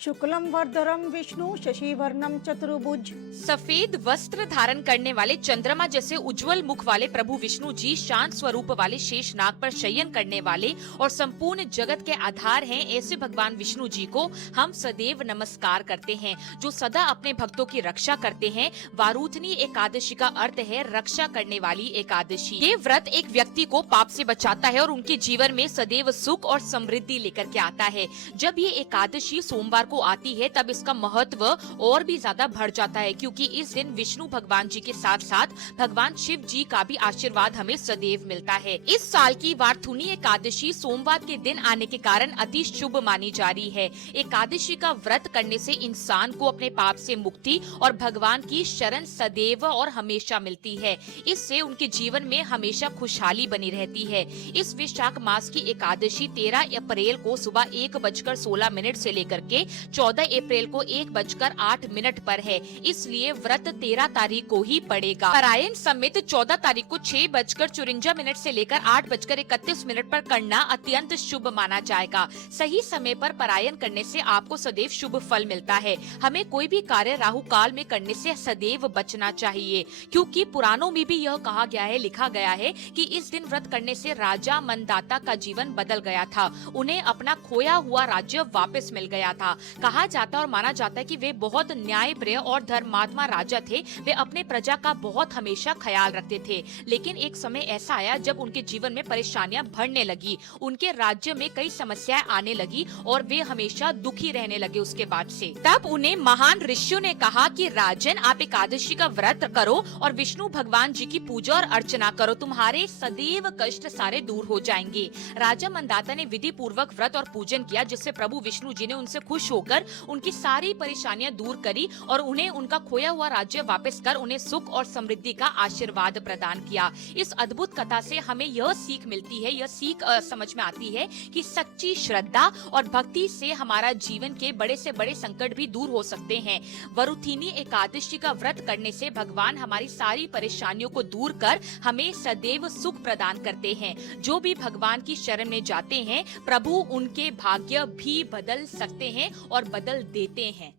शुक्लम वरदरम विष्णु शशिवर्णम चतुर्भुज। सफेद वस्त्र धारण करने वाले चंद्रमा जैसे उज्जवल मुख वाले प्रभु विष्णु जी शांत स्वरूप वाले शेष नाग पर शयन करने वाले और संपूर्ण जगत के आधार हैं। ऐसे भगवान विष्णु जी को हम सदैव नमस्कार करते हैं, जो सदा अपने भक्तों की रक्षा करते हैं। वारूथनी एकादशी का अर्थ है रक्षा करने वाली एकादशी। ये व्रत एक व्यक्ति को पाप से बचाता है और उनके जीवन में सदैव सुख और समृद्धि लेकर के आता है। जब ये एकादशी सोमवार को आती है तब इसका महत्व और भी ज्यादा बढ़ जाता है, क्योंकि इस दिन विष्णु भगवान जी के साथ साथ भगवान शिव जी का भी आशीर्वाद हमें सदैव मिलता है। इस साल की वारथुनी एकादशी सोमवार के दिन आने के कारण अति शुभ मानी जा रही है। एकादशी का व्रत करने से इंसान को अपने पाप से मुक्ति और भगवान की शरण सदैव और हमेशा मिलती है। इससे उनके जीवन में हमेशा खुशहाली बनी रहती है। इस वैशाख मास की एकादशी 13 अप्रैल को सुबह 1:16 से लेकर के 14 अप्रैल को 1:08 पर है, इसलिए व्रत 13 तारीख को ही पड़ेगा। पारायण समेत 14 तारीख को 6:54 से लेकर 8:31 पर करना अत्यंत शुभ माना जाएगा। सही समय पर पारायण करने से आपको सदैव शुभ फल मिलता है। हमें कोई भी कार्य राहु काल में करने से सदैव बचना चाहिए, क्योंकि पुराणों में भी यह कहा गया है, लिखा गया है कि इस दिन व्रत करने से राजा मनदाता का जीवन बदल गया था। उन्हें अपना खोया हुआ राज्य वापस मिल गया था। कहा जाता और माना जाता है कि वे बहुत न्यायप्रिय और धर्मात्मा राजा थे। वे अपने प्रजा का बहुत हमेशा ख्याल रखते थे, लेकिन एक समय ऐसा आया जब उनके जीवन में परेशानियां बढ़ने लगी। उनके राज्य में कई समस्याएं आने लगी और वे हमेशा दुखी रहने लगे। उसके बाद से तब उन्हें महान ऋषियों ने कहा कि राजन, आप एकादशी का व्रत करो और विष्णु भगवान जी की पूजा और अर्चना करो, तुम्हारे सदैव कष्ट सारे दूर हो जाएंगे। राजा मनदाता ने विधि पूर्वक व्रत और पूजन किया, जिससे प्रभु विष्णु जी ने उनसे खुश होकर उनकी सारी परेशानियां दूर करी और उन्हें उनका खोया हुआ राज्य वापस कर उन्हें सुख और समृद्धि का आशीर्वाद प्रदान किया। इस अद्भुत कथा से हमें यह सीख मिलती है, यह सीख समझ में आती है कि सच्ची श्रद्धा और भक्ति से हमारा जीवन के बड़े से बड़े संकट भी दूर हो सकते हैं। वरुथिनी एकादशी का व्रत करने से भगवान हमारी सारी परेशानियों को दूर कर हमें सदैव सुख प्रदान करते हैं। जो भी भगवान की शरण में जाते हैं, प्रभु उनके भाग्य भी बदल सकते हैं और बदल देते हैं।